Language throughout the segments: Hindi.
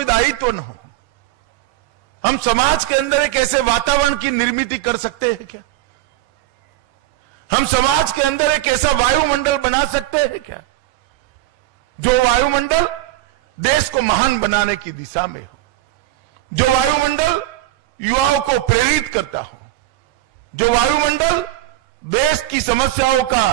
कोई दायित्व न हो। हम समाज के अंदर एक ऐसे वातावरण की निर्मित कर सकते हैं क्या? हम समाज के अंदर एक ऐसा वायुमंडल बना सकते हैं क्या, जो वायुमंडल देश को महान बनाने की दिशा में हो, जो वायुमंडल युवाओं को प्रेरित करता हो, जो वायुमंडल देश की समस्याओं का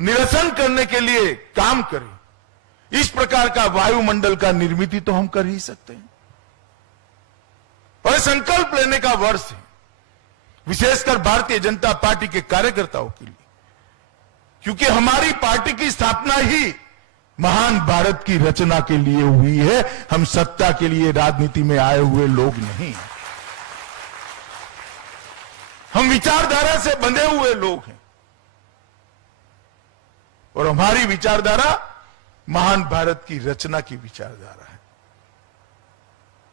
निरसन करने के लिए काम करे। इस प्रकार का वायुमंडल का निर्मित तो हम कर ही सकते हैं। और संकल्प लेने का वर्ष है, विशेषकर भारतीय जनता पार्टी के कार्यकर्ताओं के लिए, क्योंकि हमारी पार्टी की स्थापना ही महान भारत की रचना के लिए हुई है। हम सत्ता के लिए राजनीति में आए हुए लोग नहीं, हम विचारधारा से बंधे हुए लोग हैं और हमारी विचारधारा महान भारत की रचना की विचारधारा है।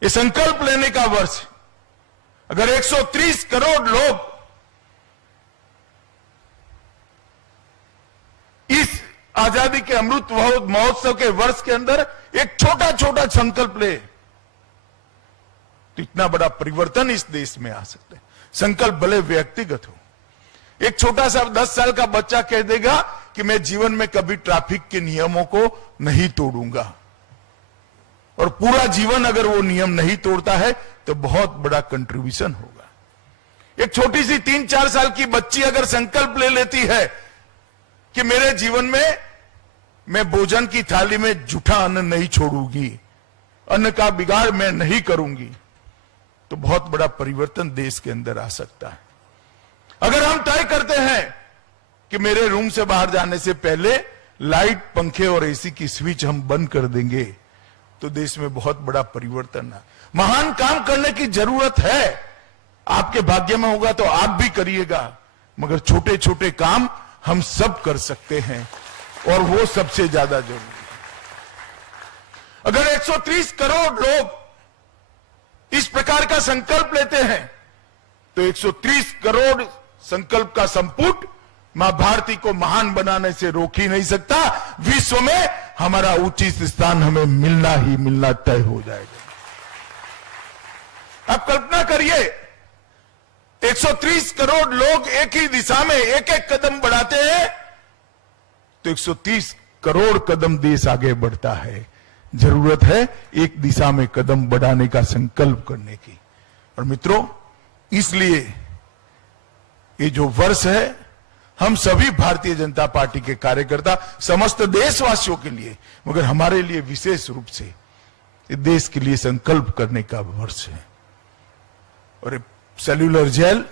ये संकल्प लेने का वर्ष है। अगर 130 करोड़ लोग इस आजादी के अमृत महोत्सव के वर्ष के अंदर एक छोटा छोटा संकल्प ले, तो इतना बड़ा परिवर्तन इस देश में आ सकता है। संकल्प भले व्यक्तिगत हो, एक छोटा सा 10 साल का बच्चा कह देगा कि मैं जीवन में कभी ट्रैफिक के नियमों को नहीं तोड़ूंगा, और पूरा जीवन अगर वो नियम नहीं तोड़ता है तो बहुत बड़ा कंट्रीब्यूशन होगा। एक छोटी सी 3-4 साल की बच्ची अगर संकल्प ले लेती है कि मेरे जीवन में मैं भोजन की थाली में जूठा अन्न नहीं छोड़ूंगी, अन्न का बिगाड़ मैं नहीं करूंगी, तो बहुत बड़ा परिवर्तन देश के अंदर आ सकता है। अगर हम तय करते हैं कि मेरे रूम से बाहर जाने से पहले लाइट, पंखे और एसी की स्विच हम बंद कर देंगे, तो देश में बहुत बड़ा परिवर्तन है। महान काम करने की जरूरत है, आपके भाग्य में होगा तो आप भी करिएगा, मगर छोटे छोटे काम हम सब कर सकते हैं और वो सबसे ज्यादा जरूरी है। अगर 130 करोड़ लोग इस प्रकार का संकल्प लेते हैं तो 130 करोड़ संकल्प का संपुट मां भारती को महान बनाने से रोक ही नहीं सकता। विश्व में हमारा उचित स्थान हमें मिलना ही मिलना तय हो जाएगा। आप कल्पना करिए, 130 करोड़ लोग एक ही दिशा में एक एक कदम बढ़ाते हैं तो 130 करोड़ कदम देश आगे बढ़ता है। जरूरत है एक दिशा में कदम बढ़ाने का संकल्प करने की। और मित्रों, इसलिए ये जो वर्ष है, हम सभी भारतीय जनता पार्टी के कार्यकर्ता, समस्त देशवासियों के लिए, मगर हमारे लिए विशेष रूप से देश के लिए संकल्प करने का वर्ष है। और सेल्यूलर जेल,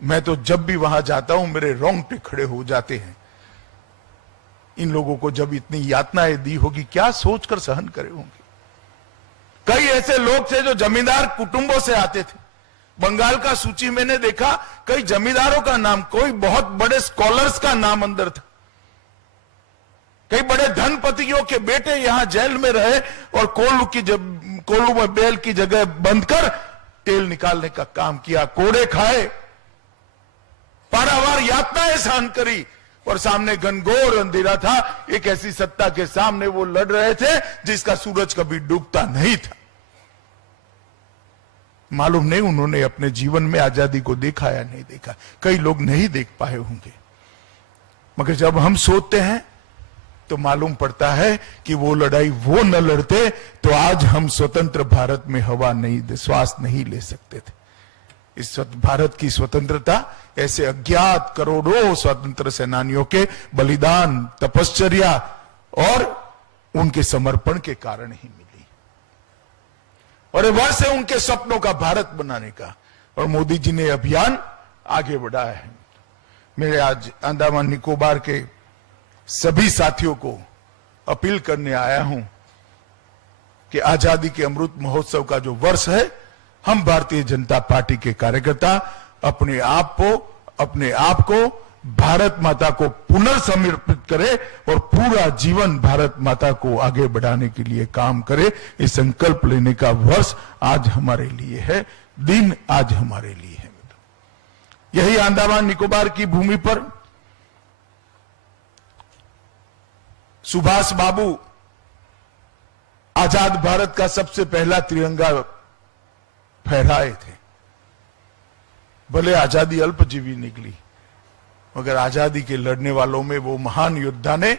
मैं तो जब भी वहां जाता हूं मेरे रोंगटे खड़े हो जाते हैं। इन लोगों को जब इतनी यातनाएं दी होगी, क्या सोचकर सहन करे होंगे। कई ऐसे लोग थे जो जमींदार कुटुंबों से आते थे। बंगाल का सूची मैंने देखा, कई जमींदारों का नाम, कोई बहुत बड़े स्कॉलर्स का नाम अंदर था। कई बड़े धनपतियों के बेटे यहां जेल में रहे और कोल्लू में बेल की जगह बंद कर तेल निकालने का काम किया, कोड़े खाए, पारावार यातनाएं सहन करी, और सामने घनघोर अंधेरा था। एक ऐसी सत्ता के सामने वो लड़ रहे थे जिसका सूरज कभी डूबता नहीं था। मालूम नहीं उन्होंने अपने जीवन में आजादी को देखा या नहीं देखा, कई लोग नहीं देख पाए होंगे, मगर जब हम सोचते हैं तो मालूम पड़ता है कि वो लड़ाई वो न लड़ते तो आज हम स्वतंत्र भारत में हवा नहीं, श्वास नहीं ले सकते थे। इस भारत की स्वतंत्रता ऐसे अज्ञात करोड़ों स्वतंत्र सेनानियों के बलिदान, तपश्चर्या और उनके समर्पण के कारण ही मिली। और ये वर्ष है उनके सपनों का भारत बनाने का, और मोदी जी ने अभियान आगे बढ़ाया है। मेरे आज अंडमान निकोबार के सभी साथियों को अपील करने आया हूं कि आजादी के अमृत महोत्सव का जो वर्ष है, हम भारतीय जनता पार्टी के कार्यकर्ता अपने आप को भारत माता को पुनर्समर्पित करें और पूरा जीवन भारत माता को आगे बढ़ाने के लिए काम करें। ये संकल्प लेने का वर्ष आज हमारे लिए है, दिन आज हमारे लिए है। यही अंडमान निकोबार की भूमि पर सुभाष बाबू आजाद भारत का सबसे पहला तिरंगा फहराए थे। भले आजादी अल्पजीवी निकली, मगर आजादी के लड़ने वालों में वो महान योद्धा ने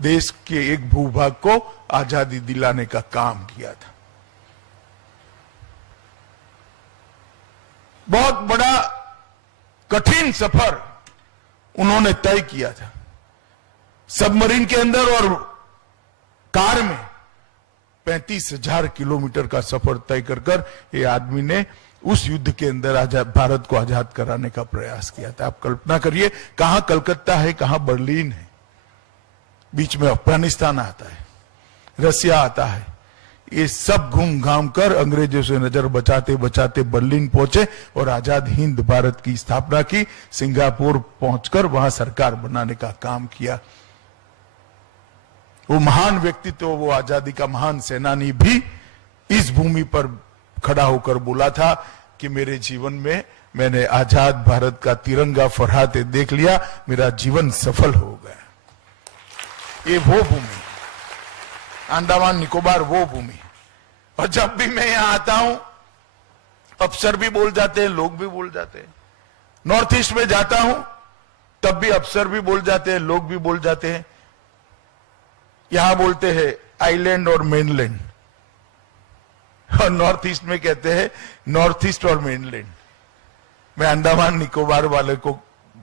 देश के एक भूभाग को आजादी दिलाने का काम किया था। बहुत बड़ा कठिन सफर उन्होंने तय किया था। सबमरीन के अंदर और कार में 35,000 किलोमीटर का सफर तय कर ये आदमी ने उस युद्ध के अंदर भारत को आजाद कराने का प्रयास किया था। आप कल्पना करिए, कहां कलकत्ता है, कहां बर्लिन है, बीच में अफगानिस्तान आता है, रसिया आता है। ये सब घूम घाम कर अंग्रेजों से नजर बचाते बचाते बर्लिन पहुंचे और आजाद हिंद भारत की स्थापना की। सिंगापुर पहुंचकर वहां सरकार बनाने का काम किया। वो महान व्यक्तित्व, वो आजादी का महान सेनानी भी इस भूमि पर खड़ा होकर बोला था कि मेरे जीवन में मैंने आजाद भारत का तिरंगा फहराते देख लिया, मेरा जीवन सफल हो गया। ये वो भूमि, अंडमान निकोबार वो भूमि। और जब भी मैं यहां आता हूं, अफसर भी बोल जाते हैं, लोग भी बोल जाते हैं। नॉर्थ ईस्ट में जाता हूं तब भी अफसर भी बोल जाते हैं, लोग भी बोल जाते हैं। यहां बोलते हैं आइलैंड और मेनलैंड, और नॉर्थ ईस्ट में कहते हैं नॉर्थ ईस्ट और मेनलैंड। मैं अंडमान निकोबार वाले को,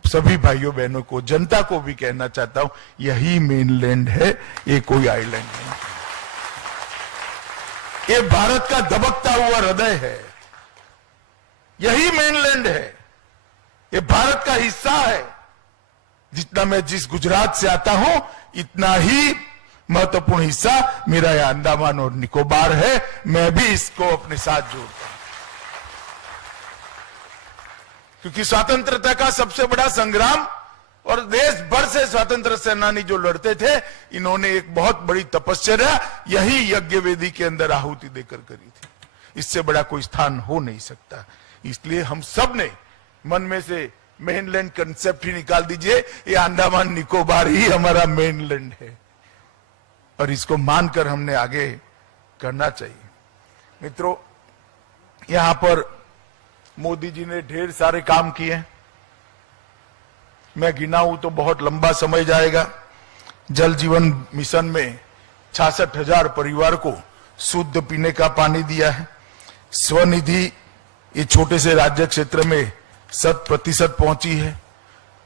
सभी भाइयों बहनों को, जनता को भी कहना चाहता हूं, यही मेनलैंड है, ये कोई आइलैंड नहीं। ये भारत का दबकता हुआ हृदय है, यही मेनलैंड है, ये भारत का हिस्सा है। जितना मैं जिस गुजरात से आता हूं, इतना ही महत्वपूर्ण हिस्सा मेरा यह अंडमान और निकोबार है। मैं भी इसको अपने साथ जोड़ता हूं, क्योंकि स्वतंत्रता का सबसे बड़ा संग्राम और देश भर से स्वतंत्र सेनानी जो लड़ते थे, इन्होंने एक बहुत बड़ी तपस्या यही यज्ञ वेदी के अंदर आहुति देकर करी थी। इससे बड़ा कोई स्थान हो नहीं सकता। इसलिए हम सब ने मन में से मेनलैंड कंसेप्ट ही निकाल दीजिए, ये अंडमान निकोबार ही हमारा मेनलैंड है, और इसको मानकर हमने आगे करना चाहिए। मित्रों, यहां पर मोदी जी ने ढेर सारे काम किए, मैं गिनाऊं तो बहुत लंबा समय जाएगा। जल जीवन मिशन में 66,000 परिवार को शुद्ध पीने का पानी दिया है। स्वनिधि ये छोटे से राज्य क्षेत्र में 100% पहुंची है।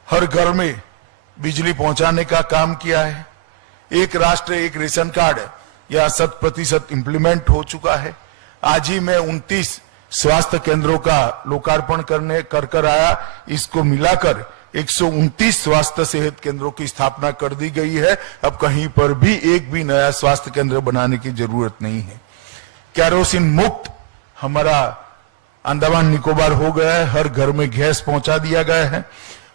हर घर में बिजली पहुंचाने का काम किया है। एक राष्ट्र एक रेशन कार्ड यह 100% इंप्लीमेंट हो चुका है। आज ही मैं 29 स्वास्थ्य केंद्रों का लोकार्पण कर आया। इसको मिलाकर 129 स्वास्थ्य सेहत केंद्रों की स्थापना कर दी गई है। अब कहीं पर भी एक भी नया स्वास्थ्य केंद्र बनाने की जरूरत नहीं है। केरोसिन मुक्त हमारा अंडमान निकोबार हो गया है। हर घर में गैस पहुंचा दिया गया है।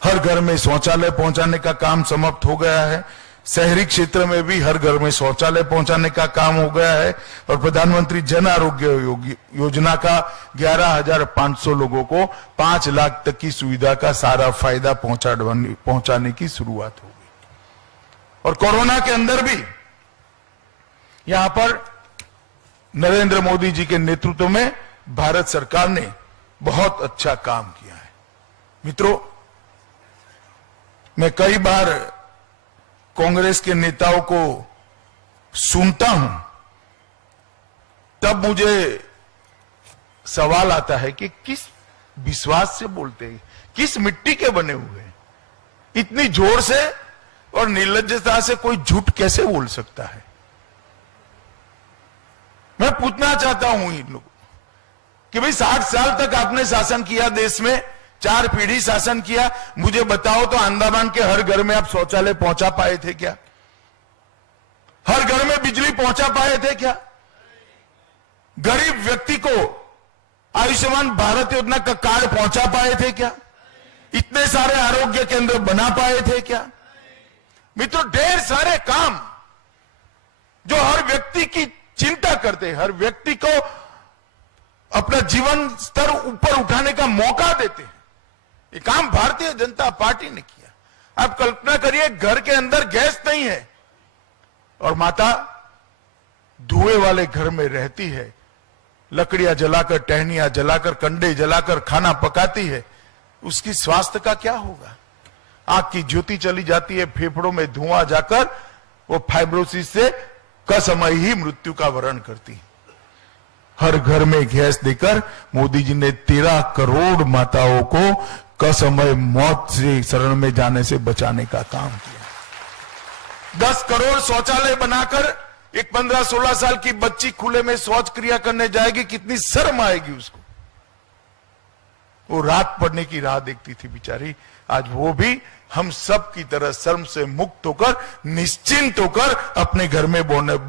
हर घर में शौचालय पहुंचाने का काम समाप्त हो गया है। शहरी क्षेत्र में भी हर घर में शौचालय पहुंचाने का काम हो गया है। और प्रधानमंत्री जन आरोग्य योजना का 11,500 लोगों को 5 लाख तक की सुविधा का सारा फायदा पहुंचाने की शुरुआत हो गई। और कोरोना के अंदर भी यहां पर नरेंद्र मोदी जी के नेतृत्व में भारत सरकार ने बहुत अच्छा काम किया है। मित्रों, मैं कई बार कांग्रेस के नेताओं को सुनता हूं, तब मुझे सवाल आता है कि किस विश्वास से बोलते हैं, किस मिट्टी के बने हुए हैं। इतनी जोर से और निर्लज्जता से कोई झूठ कैसे बोल सकता है। मैं पूछना चाहता हूं इन लोगों कि भाई 60 साल तक आपने शासन किया, देश में 4 पीढ़ी शासन किया, मुझे बताओ तो अंडमान के हर घर में आप शौचालय पहुंचा पाए थे क्या? हर घर में बिजली पहुंचा पाए थे क्या? गरीब व्यक्ति को आयुष्मान भारत योजना का कार्ड पहुंचा पाए थे क्या? इतने सारे आरोग्य केंद्र बना पाए थे क्या? मित्रों, ढेर सारे काम जो हर व्यक्ति की चिंता करते, हर व्यक्ति को अपना जीवन स्तर ऊपर उठाने का मौका देते, ये काम भारतीय जनता पार्टी ने किया। आप कल्पना करिए, घर के अंदर गैस नहीं है और माता धुएं वाले घर में रहती है, लकड़ियां जलाकर, टहनियां जलाकर, कंडे जलाकर खाना पकाती है, उसकी स्वास्थ्य का क्या होगा? आंख की ज्योति चली जाती है, फेफड़ों में धुआं जाकर वो फाइब्रोसिस से कसमय ही मृत्यु का वरण करती। हर घर में गैस देकर मोदी जी ने 13 करोड़ माताओं को कसमय मौत से शरण में जाने से बचाने का काम किया। 10 करोड़ शौचालय बनाकर एक 15-16 साल की बच्ची खुले में शौच क्रिया करने जाएगी, कितनी शर्म आएगी उसको। वो रात पड़ने की राह देखती थी बेचारी, आज वो भी हम सब की तरह शर्म से मुक्त होकर, निश्चिंत होकर अपने घर में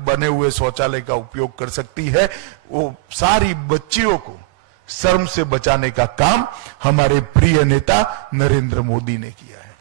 बने हुए शौचालय का उपयोग कर सकती है। वो सारी बच्चियों को शर्म से बचाने का काम हमारे प्रिय नेता नरेंद्र मोदी ने किया है।